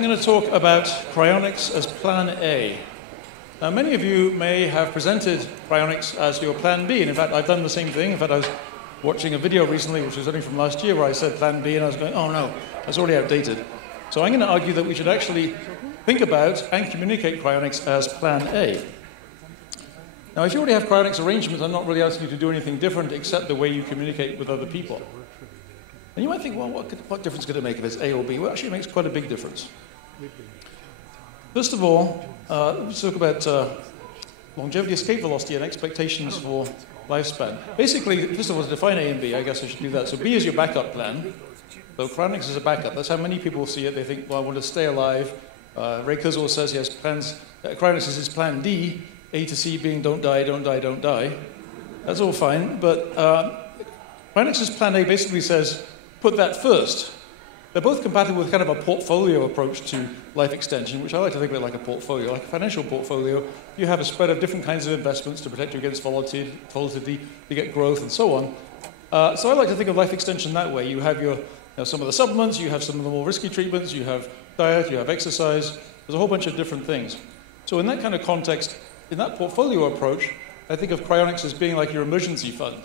I'm going to talk about cryonics as Plan A. Now, many of you may have presented cryonics as your Plan B, and in fact, I've done the same thing. In fact, I was watching a video recently, which was only from last year, where I said Plan B, and I was going, oh no, that's already outdated. So I'm going to argue that we should actually think about and communicate cryonics as Plan A. Now, if you already have cryonics arrangements, I'm not really asking you to do anything different except the way you communicate with other people. And you might think, well, what difference could it make if it's A or B? Well, actually, it makes quite a big difference. First of all, let's talk about longevity escape velocity and expectations for lifespan. Basically, first of all, to define A and B, I guess I should do that. So B is your backup plan. So cryonics is a backup. That's how many people see it. They think, well, I want to stay alive. Ray Kurzweil says he has plans. Cryonics is his Plan D, A to C being don't die, don't die, don't die. That's all fine. But cryonics' Plan A basically says, put that first. They're both compatible with kind of a portfolio approach to life extension, which I like to think of it like a portfolio, like a financial portfolio. You have a spread of different kinds of investments to protect you against volatility, to get growth, and so on. So I like to think of life extension that way. You have some of the supplements, you have some of the more risky treatments, you have diet, you have exercise. There's a whole bunch of different things. So in that kind of context, in that portfolio approach, I think of cryonics as being like your emergency fund.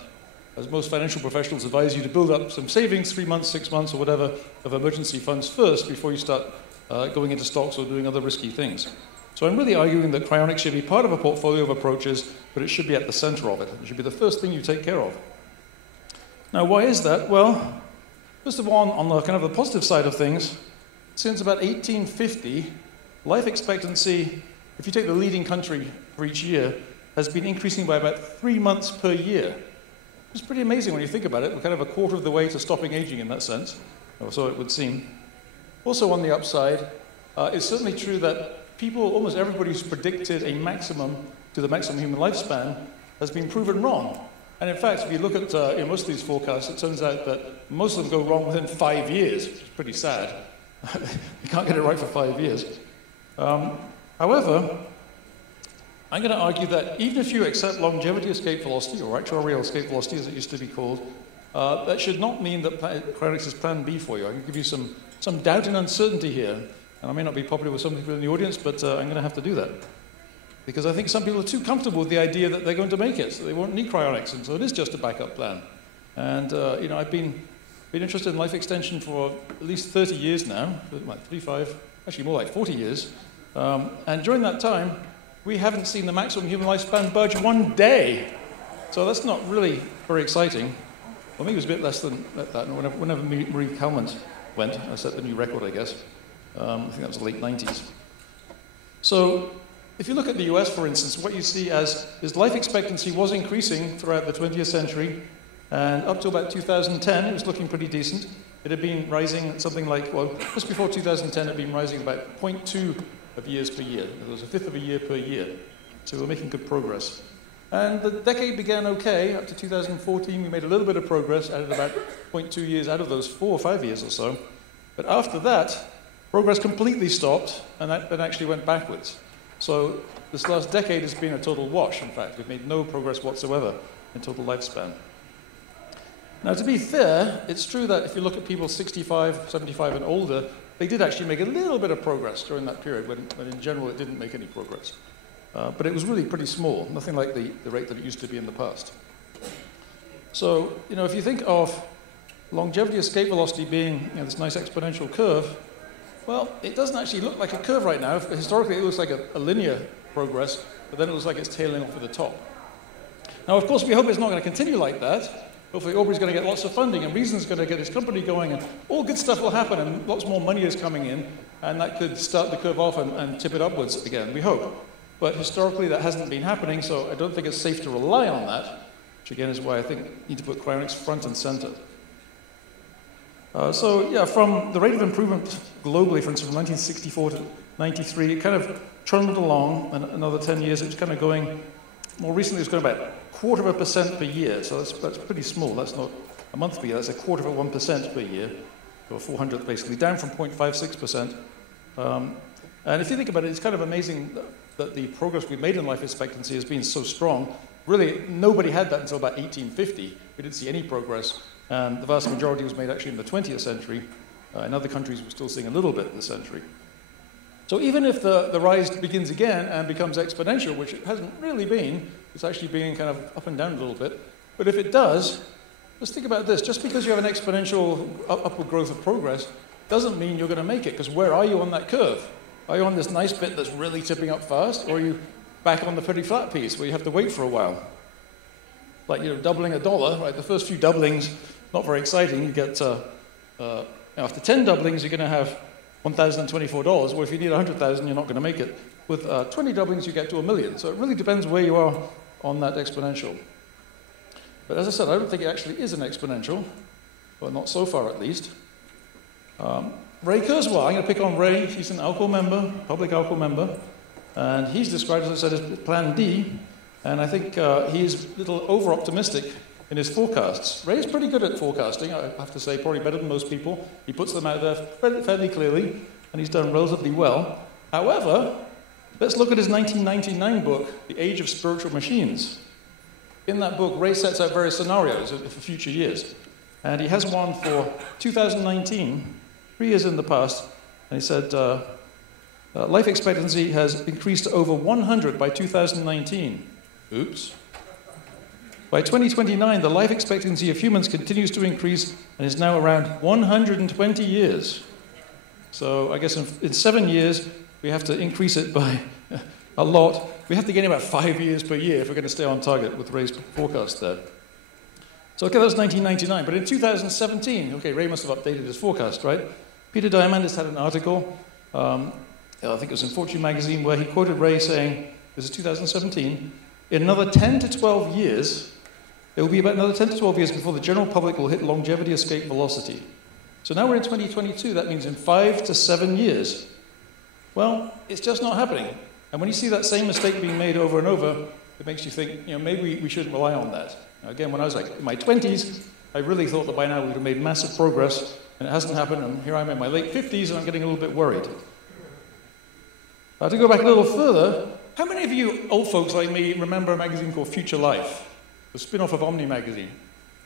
As most financial professionals advise you to build up some savings, 3 months, 6 months, or whatever, of emergency funds first before you start going into stocks or doing other risky things. So I'm really arguing that cryonics should be part of a portfolio of approaches, but it should be at the center of it. It should be the first thing you take care of. Now, why is that? Well, first of all, on the kind of the positive side of things, since about 1850, life expectancy, if you take the leading country for each year, has been increasing by about 3 months per year. It's pretty amazing when you think about it. We're kind of a quarter of the way to stopping aging in that sense, or so it would seem. Also on the upside, it's certainly true that people, almost everybody who's predicted a maximum to the maximum human lifespan has been proven wrong. And in fact, if you look at most of these forecasts, it turns out that most of them go wrong within 5 years, which is pretty sad. You can't get it right for 5 years. However, I'm going to argue that even if you accept longevity escape velocity, or actuarial escape velocity as it used to be called, that should not mean that cryonics is Plan B for you. I can give you some doubt and uncertainty here, and I may not be popular with some people in the audience, but I'm going to have to do that. Because I think some people are too comfortable with the idea that they're going to make it, so they won't need cryonics, and so it is just a backup plan. And I've been interested in life extension for at least 30 years now, like 35, actually more like 40 years. And during that time, we haven't seen the maximum human lifespan budge 1 day. So that's not really very exciting. Well, maybe it was a bit less than that. Whenever Marie Kalman went, I set the new record, I guess. I think that was the late 90s. So if you look at the US, for instance, what you see is life expectancy was increasing throughout the 20th century. And up to about 2010, it was looking pretty decent. It had been rising something like, well, just before 2010, it had been rising about 0.2 of years per year. It was a fifth of a year per year. So we're making good progress. And the decade began okay. Up to 2014, we made a little bit of progress, added about 0.2 years out of those 4 or 5 years or so. But after that, progress completely stopped, and that then actually went backwards. So this last decade has been a total wash, in fact. We've made no progress whatsoever in total lifespan. Now, to be fair, it's true that if you look at people 65, 75 and older, they did actually make a little bit of progress during that period, when in general it didn't make any progress. But it was really pretty small, nothing like the rate that it used to be in the past. So, if you think of longevity escape velocity being this nice exponential curve, well, it doesn't actually look like a curve right now. Historically, it looks like a linear progress, but then it looks like it's tailing off at the top. Now, of course, we hope it's not going to continue like that. Hopefully Aubrey's going to get lots of funding, and Reason's going to get his company going, and all good stuff will happen, and lots more money is coming in, and that could start the curve off and tip it upwards again, we hope. But historically, that hasn't been happening, so I don't think it's safe to rely on that, which again is why I think you need to put cryonics front and center. From the rate of improvement globally, for instance, from 1964 to 93, it kind of trundled along, and another 10 years, it's kind of going, more recently it's going about 0.25% per year, so that's pretty small. That's not a month per year, that's 0.25% per year, or 400th basically, down from 0.56%. And if you think about it, it's kind of amazing that the progress we've made in life expectancy has been so strong. Really, nobody had that until about 1850. We didn't see any progress, and the vast majority was made actually in the 20th century. In other countries, we're still seeing a little bit in the century. So even if the rise begins again and becomes exponential, which it hasn't really been, it's actually being kind of up and down a little bit. But if it does, let's think about this. Just because you have an exponential upward growth of progress doesn't mean you're going to make it, because where are you on that curve? Are you on this nice bit that's really tipping up fast, or are you back on the pretty flat piece where you have to wait for a while? Like, doubling a dollar, right? The first few doublings, not very exciting. You get, after 10 doublings, you're going to have $1,024, or if you need 100,000, you're not going to make it. With 20 doublings, you get to $1 million. So it really depends where you are on that exponential. But as I said, I don't think it actually is an exponential, well, not so far at least. Ray Kurzweil, I'm going to pick on Ray. He's an alcohol member, public alcohol member, and he's described, as I said, as Plan D, and I think he's a little over-optimistic in his forecasts. Ray's pretty good at forecasting, I have to say, probably better than most people. He puts them out there fairly clearly, and he's done relatively well. However, let's look at his 1999 book, The Age of Spiritual Machines. In that book, Ray sets out various scenarios for future years. And he has one for 2019, 3 years in the past, and he said, life expectancy has increased to over 100 by 2019. Oops. By 2029, the life expectancy of humans continues to increase and is now around 120 years. So I guess in 7 years, we have to increase it by a lot. We have to gain about 5 years per year if we're going to stay on target with Ray's forecast there. So okay, that was 1999. But in 2017, okay, Ray must have updated his forecast, right? Peter Diamandis had an article, I think it was in Fortune magazine, where he quoted Ray saying, this is 2017, in another 10 to 12 years, it will be about another 10 to 12 years before the general public will hit longevity escape velocity. So now we're in 2022, that means in 5 to 7 years. Well, it's just not happening. And when you see that same mistake being made over and over, it makes you think, maybe we shouldn't rely on that. Now, again, when I was like in my 20s, I really thought that by now we would have made massive progress, and it hasn't happened, and here I am in my late 50s, and I'm getting a little bit worried. To go back a little further, how many of you old folks like me remember a magazine called Future Life? The spin-off of Omni magazine.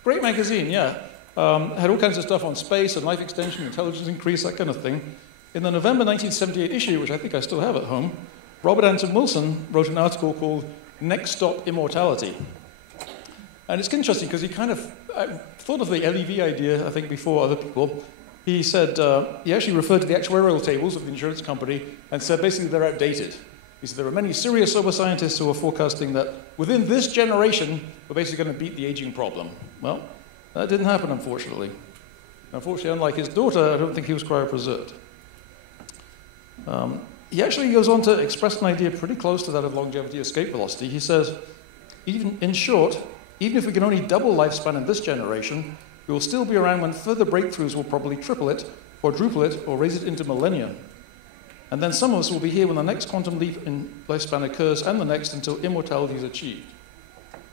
Great magazine, yeah. Had all kinds of stuff on space and life extension, intelligence increase, that kind of thing. In the November 1978 issue, which I think I still have at home, Robert Anton Wilson wrote an article called Next Stop Immortality. And it's interesting because he kind of thought of the LEV idea, I think, before other people. He said, he actually referred to the actuarial tables of the insurance company and said basically they're outdated. He said there are many serious sober scientists who are forecasting that within this generation, we're basically going to beat the aging problem. Well, that didn't happen, unfortunately. Unfortunately, unlike his daughter, I don't think he was cryopreserved. He actually goes on to express an idea pretty close to that of longevity escape velocity. He says, in short, even if we can only double lifespan in this generation, we will still be around when further breakthroughs will probably triple it, quadruple it, or raise it into millennia. And then some of us will be here when the next quantum leap in lifespan occurs, and the next until immortality is achieved.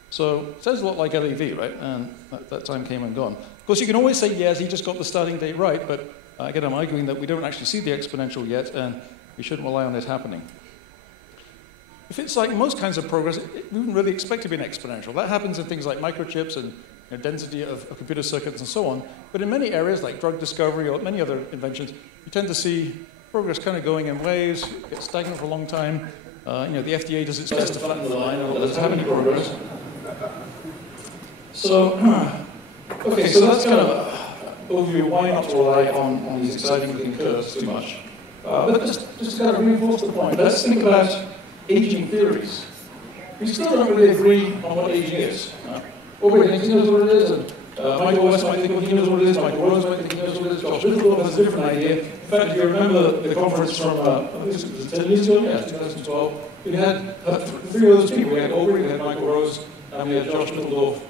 So it sounds a lot like LEV, right? And that time came and gone. Of course, you can always say, yes, he just got the starting date right, but again, I'm arguing that we don't actually see the exponential yet, and we shouldn't rely on it happening. If it's like most kinds of progress, we wouldn't really expect to be an exponential. That happens in things like microchips and density of computer circuits and so on. But in many areas, like drug discovery or many other inventions, you tend to see progress kind of going in waves, get stagnant for a long time. The FDA does its best to flatten the line, or doesn't have any progress. So, okay, so that's kind of an overview of why not to rely on these exciting looking curves too much. But just to kind of reinforce the point, let's think about aging theories. We still don't really agree on what aging is. Everybody thinks he knows what it is, and Michael West might think he knows what it is, Michael Rose might think he knows what it is, Josh Littledorf has a different idea. In fact, if you remember the conference from, I think it was 10 years ago, yeah, 2012, we had 3 of those people. We had Aubrey, we had Michael Rose, and we had Josh Littledorf,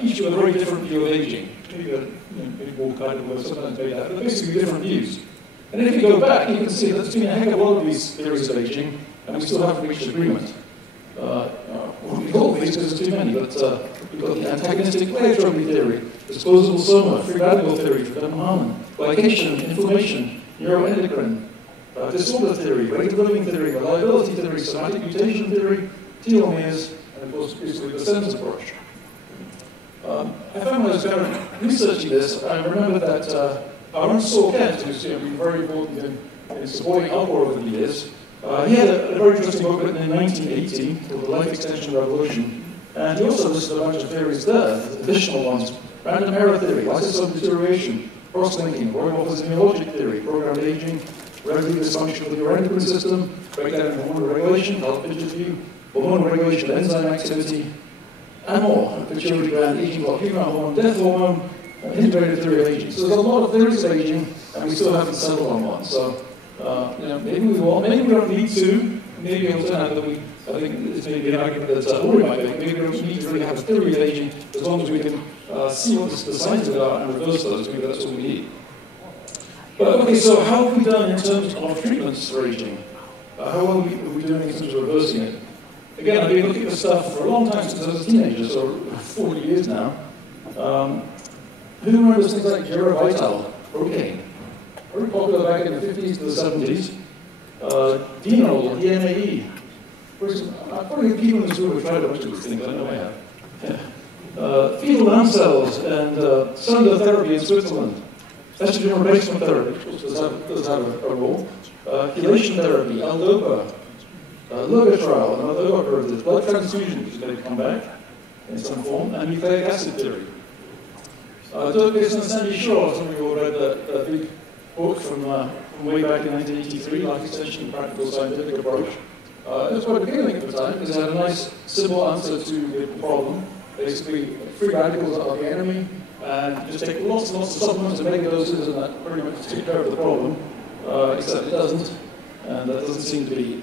each with a very different view of aging. Maybe more guided with sometimes maybe that, but basically different views. And if you go back, you can see that there's been a heck of a lot of these theories of aging, and we still haven't reached agreement. We hold these because there's too many, but we've got the antagonistic pleiotropy theory, disposable soma, free radical theory for Denham Harman, glycation, inflammation, neuroendocrine, disorder theory, rate of living theory, reliability theory, somatic mutation theory, telomeres, and of course, basically the sensor approach. I found when I was kind of researching this, I remembered that our own Saul Kent, who's been very important in in supporting Alcor over the years. He had a very interesting book written in 1980 called The Life Extension Revolution, and he also listed a bunch of theories there, additional ones: random error theory, lysosomal deterioration, cross-linking, polymorphism logic theory, programmed aging, regular dysfunction of the endocrine system, breakdown in hormonal regulation, health fidget view, hormonal regulation of enzyme activity, and more. Pituitary gland, aging clock, female hormone, death hormone, integrated theory of aging. So there's a lot of theories of aging, and we still haven't settled on one. So maybe we will, maybe we don't need to. Maybe it'll turn out that I think it's maybe an argument that Ori might make. Maybe we don't need to really have a theory of aging as long as we can see what the signs of it are and reverse those. Maybe that's what we need. But okay, so how have we done in terms of treatments for aging? How well are we doing in terms of reversing it? Again, I've been looking at this stuff for a long time, since I was a teenager, so 40 years now. Who remembers things like Gerovital, Procaine? Very popular back in the 50s to the 70s. Denol, DMAE. Probably people in this room have tried a bunch of these things, I know I have. Fetal lamp cells and cellular therapy in Switzerland. Estrogen replacement therapy, which does have a role. Chelation therapy, L-DOPA. Lurgatrol, another derivatives, blood transfusion, which is going to come back in some form, and nucleic acid theory. Dirk Pearson and Sandy Shaw, some of you all read that big book from way back in 1983, Life Extension, Practical Scientific Approach. It was quite appealing at the time, because it had a nice, simple answer to the problem. Basically, free radicals are the enemy, and just take lots and lots of supplements and megadoses, and that pretty much takes care of the problem, except it doesn't, and that doesn't seem to be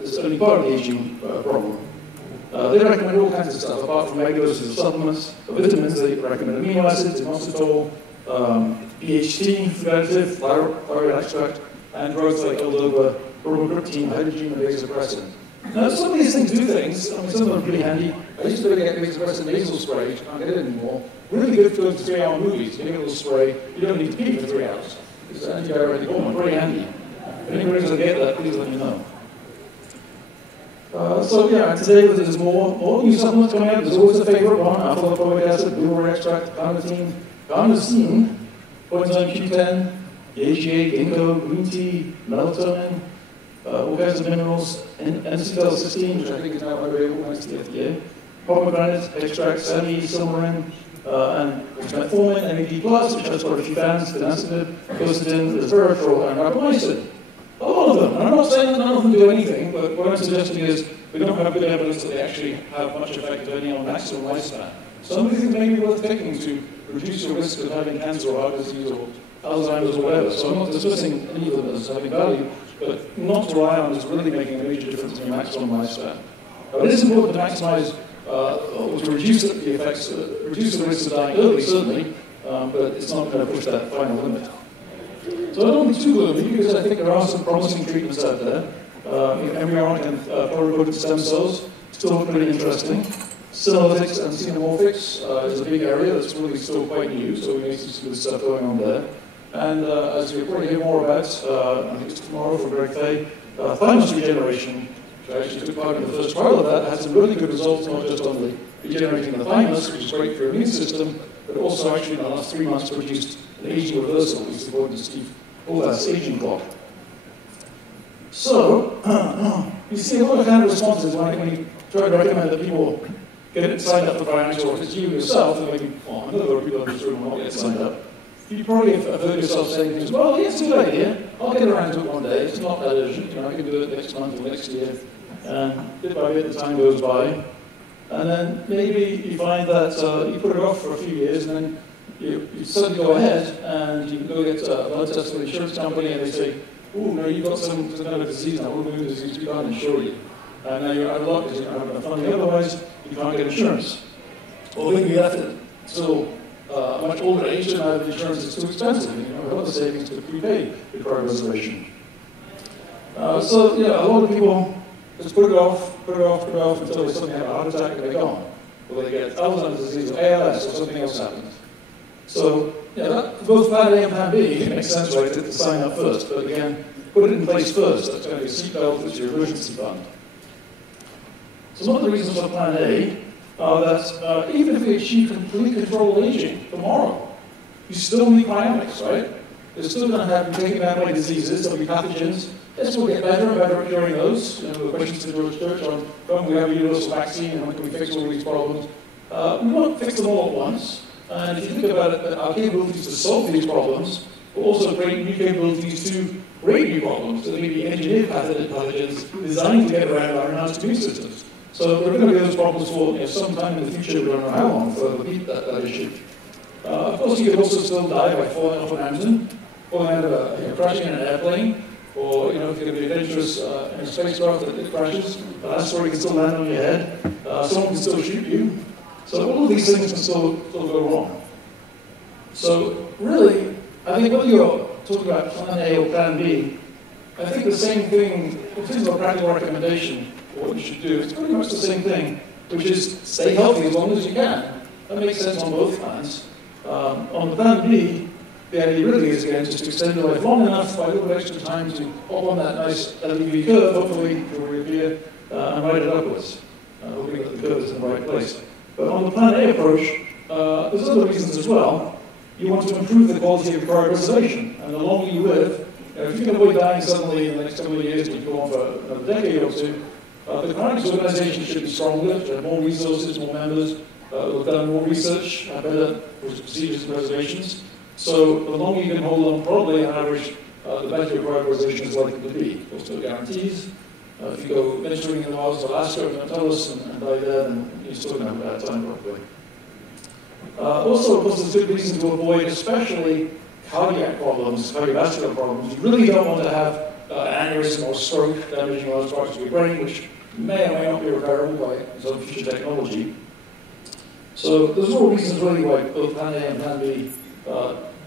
it's only part of the aging problem. They recommend all kinds of stuff, apart from megadoses of supplements, of vitamins. They recommend amino acids, inositol, PHT, fugitive, thyroid extract, and drugs like L-DOPA, bromocriptine, hydrogen, and vasopressin. Now, some of these things do things. I mean, some of them are pretty handy. I used to get vasopressin nasal spray, which I can't get it anymore. Really good for going to 3-hour movies. You get a little spray, you don't need to pee for 3 hours. It's an antidiuretic hormone, very handy. If anyone who's going to get that, please let me know. So yeah, today there's more new supplements coming out. There's always a favorite one: alpha-lipoic acid, blueberry extract, carnitine, coenzyme Q10, AGA, ginkgo, green tea, melatonin, all kinds of minerals, and N-acetylcysteine, which I think is now available thanks to the FDA, pomegranate extract, semi, silmarin, and metformin, MED+, which has quite a few fans, tenacimib, quercetin, resveratrol, and rapamycin. A lot of them. And I'm not saying that none of them do anything, but what I'm suggesting is we don't have good evidence that they actually have much effect, if any, on maximum lifespan. Some of these things may be worth taking to reduce your risk of having cancer or heart disease or Alzheimer's or whatever. So I'm not dismissing any of them as having value, but not to rely on is really making a major difference in your maximum lifespan. It is important to maximize or to reduce the effects, reduce the risk of dying early, certainly, but it's not going to push that final limit. So I don't be too gloomy, because I think there are some promising treatments out there. Embryonic and pluripotent stem cells, still pretty interesting. Senolytics and xenomorphics is a big area that's really still quite new, so we may see some good stuff going on there. And as you'll probably hear more about, I think it's tomorrow from Greg Fay, thymus regeneration, which I actually took part in the first trial of that, had some really good results, not just on the regenerating the thymus, which is great for your immune system, but also actually in the last 3 months produced an aging reversal, at least according to Steve Bull's aging clock. So, you see a lot of kind of responses when you try to recommend that people get signed up for Cryonics, or if it's you yourself, and maybe, I know there are people in this room who won't get signed up. You probably have heard yourself saying things, well, yeah, it's a good idea, I'll get around to it one day, it's not that urgent, I can do it next month or next year. And bit by bit, the time goes by. And then maybe you find that you put it off for a few years, and then you suddenly go ahead and you go get a blood test from the insurance company, and they say, oh, no, you've got some kind of disease now, autoimmune disease, we can't insure you. And now you're out of luck because you don't have enough funding, otherwise you can't get insurance. Or maybe you have to still a much older age, and the insurance is too expensive. You know, what the savings to prepay the prior reservation. So yeah, a lot of people just put it off until they suddenly have a heart attack and they're gone. Or they get Alzheimer's disease or ALS or something else happens. So yeah, that, both plan A and plan B, it makes sense, right, to sign up first. But again, put it in place first. That's going to be a seatbelt, that's your emergency fund. Some other reasons for plan A are that even if we achieve complete control of aging tomorrow, you still need cryonics, right? It's still going to have taken out by diseases, there'll be pathogens. Yes, we'll get better and better at curing those. You know, the questions to George Church on when we have a universal vaccine and when can we fix all these problems. We won't fix them all at once. And if you think about it, our capabilities to solve these problems will also bring new capabilities to create new problems. So there may be engineered pathogens designed to get around our enhanced immune systems. So there are going to be those problems for some time in the future. We don't know how long for repeat that issue. Of course, you could also still die by falling off a mountain, falling out of crashing in an airplane, or if you're going to be adventurous in a spacecraft that it crashes, the last story can still land on your head. Someone can still shoot you. So all of these things can still go wrong. So really, I think whether you're talking about plan A or plan B, I think the same thing, in terms of a practical recommendation for what you should do, it's pretty much the same thing, which is stay healthy as long as you can. That makes sense on both plans. On the plan B, the idea really is, again, just to extend your life long enough by a little bit extra time to hop on that nice LEV curve, hopefully, it will reappear, and ride it upwards, hoping that the curve is in the right place. But on the plan A approach, there's other reasons as well. You want to improve the quality of your cryopreservation, and the longer you live, if you can avoid dying suddenly in the next couple of years, and you go on for another decade or two, the Cryonics organization should be stronger, should have more resources, more members, we've done more research, have better procedures and reservations. So the longer you can hold on, probably on average, the better your cryopreservation is likely to be. There's no guarantees. If you go venturing in the wilds of Alaska, and tell us and die there, then you're still going to have a bad time, probably. Also, of course, there's good reason to avoid, especially cardiac problems, cardiovascular problems. You really don't want to have an aneurysm or stroke damaging large parts of your brain, which may or may not be repairable by some future technology. So there's more reasons really why both plan A and plan B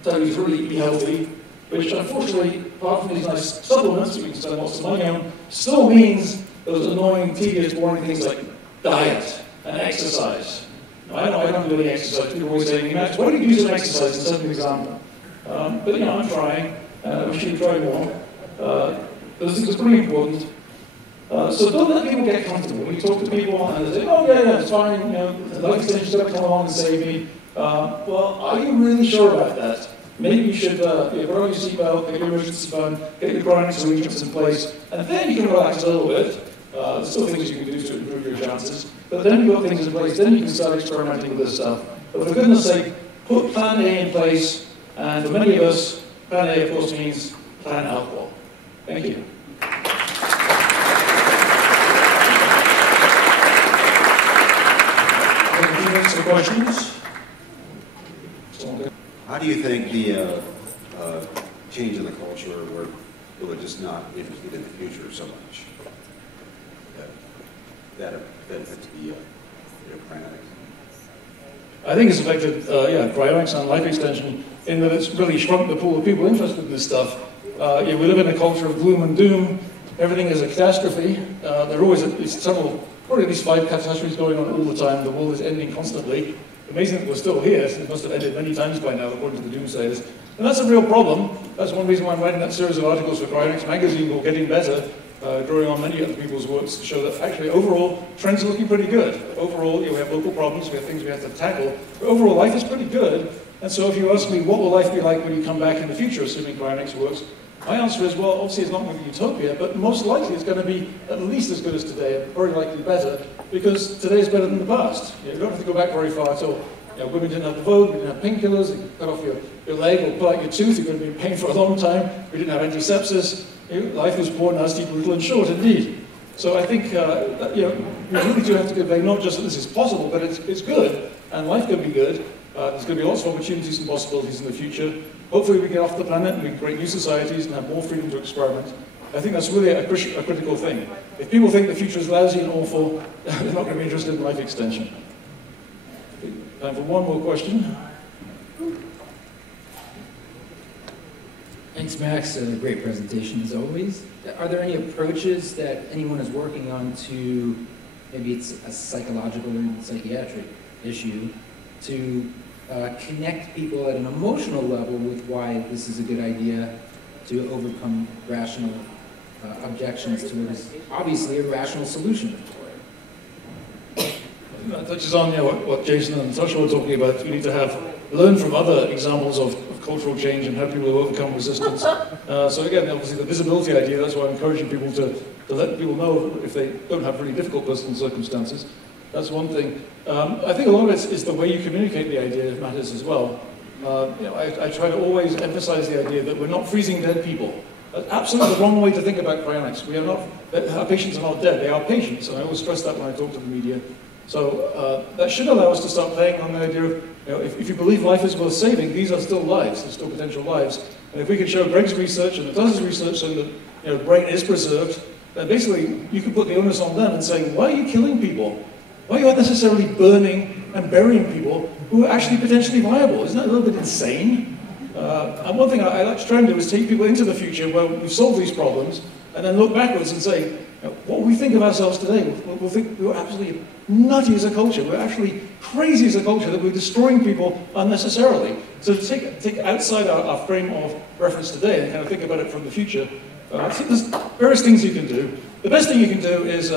tell you to really be healthy, which unfortunately, apart from these nice supplements we can spend lots of money on, still means those annoying, tedious, boring things like diet and exercise. Now, I don't do any exercise. People always say, Max, why don't you do some exercise and set an example? But I'm trying, and I wish you'd try more. Those things are pretty important. So don't let people get comfortable. When you talk to people and they say, oh yeah, it's fine, life extension's going to come along and save me. Well, are you really sure about that? Maybe you should put on your seatbelt, get your emergency fund, get your Cryonics arrangements in place, and then you can relax a little bit. There's still things you can do to improve your chances, but then you've got things in place, then you can start experimenting with this stuff. But for goodness sake, put plan A in place, and for many of us, plan A, of course, means plan alcohol. Thank you. Some questions? How do you think the change in the culture where people are just not interested in the future so much that affects the Cryonics? I think it's affected, Cryonics and life extension in that it's really shrunk the pool of people interested in this stuff. We live in a culture of gloom and doom. Everything is a catastrophe. There are always at least probably at least 5 catastrophes going on all the time. The world is ending constantly. Amazing that we're still here. It must have ended many times by now, according to the doomsayers. And that's a real problem. That's one reason why I'm writing that series of articles for Cryonics magazine called Getting Better, drawing on many other people's works to show that actually overall trends are looking pretty good. Overall, we have local problems, we have things we have to tackle, but overall life is pretty good. And so if you ask me, what will life be like when you come back in the future, assuming Cryonics works, my answer is, well, obviously it's not going to be utopia, but most likely it's going to be at least as good as today, and very likely better, because today is better than the past. You don't have to go back very far at all. Women didn't have the vote, we didn't have painkillers, you could cut off your leg or pull out your tooth, you're going to be in pain for a long time, we didn't have antisepsis, life was poor, nasty, brutal, and short indeed. So I think we really do have to convey not just that this is possible, but it's good, and life can be good. There's going to be lots of opportunities and possibilities in the future. Hopefully we get off the planet and we create new societies and have more freedom to experiment. I think that's really a critical thing. If people think the future is lousy and awful, they're not going to be interested in life extension. Time for one more question. Thanks, Max. Great presentation as always. Are there any approaches that anyone is working on to, maybe it's a psychological or psychiatric issue, to connect people at an emotional level with why this is a good idea to overcome rational objections to what is obviously a rational solution? That touches on what Jason and Sasha were talking about. We need to have learn from other examples of cultural change and how people have overcome resistance. So again, obviously the visibility idea, that's why I'm encouraging people to let people know if they don't have really difficult personal circumstances. That's one thing. I think a lot of it is the way you communicate the idea matters as well. I try to always emphasize the idea that we're not freezing dead people. That's absolutely the wrong way to think about cryonics. We are not, our patients are not dead, they are patients, and I always stress that when I talk to the media. So that should allow us to start playing on the idea of, if you believe life is worth saving, these are still lives, they're still potential lives. And if we can show Greg's research and Natasha's research so that the brain is preserved, then basically you can put the onus on them and say, why are you killing people? Why are you unnecessarily burning and burying people who are actually potentially viable? Isn't that a little bit insane? And one thing I like to try and do is take people into the future where we've solved these problems and then look backwards and say, what we think of ourselves today, we'll think we're absolutely nutty as a culture. We're actually crazy as a culture that we're destroying people unnecessarily. So to take outside our frame of reference today and kind of think about it from the future, there's various things you can do. The best thing you can do is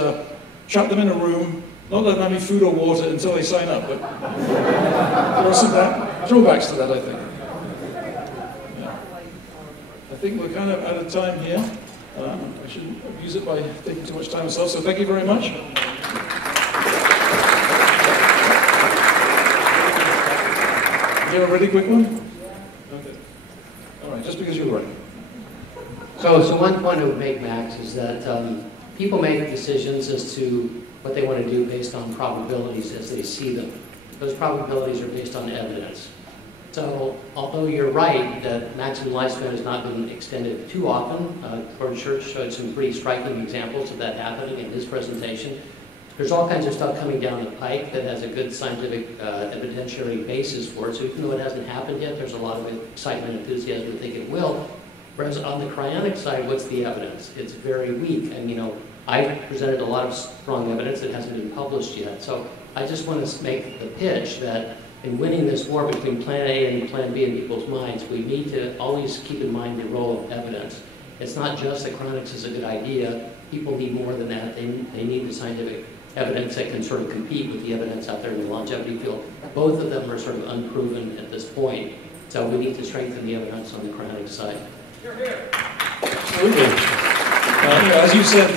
trap them in a room, not let them have any food or water until they sign up. But there are some drawbacks to that, I think. Yeah. I think we're kind of out of time here. I shouldn't abuse it by taking too much time myself, so thank you very much. Do you have a really quick one? Okay. All right, just because you're right. So one point I would make, Max, is that people make decisions as to what they want to do based on probabilities as they see them. Those probabilities are based on evidence. So, although you're right that maximum lifespan has not been extended too often, Gordon Church showed some pretty striking examples of that happening in his presentation. There's all kinds of stuff coming down the pike that has a good scientific evidentiary basis for it. So even though it hasn't happened yet, there's a lot of excitement and enthusiasm to think it will. Whereas on the cryonic side, what's the evidence? It's very weak. And I've presented a lot of strong evidence that hasn't been published yet. So I just want to make the pitch that in winning this war between Plan A and Plan B in people's minds, we need to always keep in mind the role of evidence. It's not just that cryonics is a good idea. People need more than that. They need the scientific evidence that can sort of compete with the evidence out there in the longevity field. Both of them are sort of unproven at this point. So we need to strengthen the evidence on the cryonic side. Absolutely. As you said,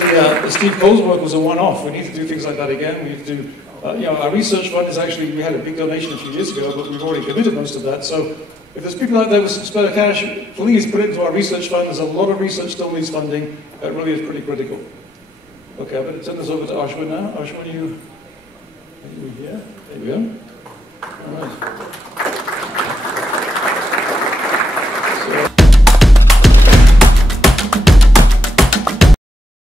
the Steve Cole's work was a one-off. We need to do things like that again. We need to do, our research fund is actually, we had a big donation a few years ago, but we've already committed most of that. So if there's people out there with some spare cash, please put it into our research fund. There's a lot of research still needs funding. That really is pretty critical. Okay, I'm going to turn this over to Ashwin now. Ashwin, are you here? There we go.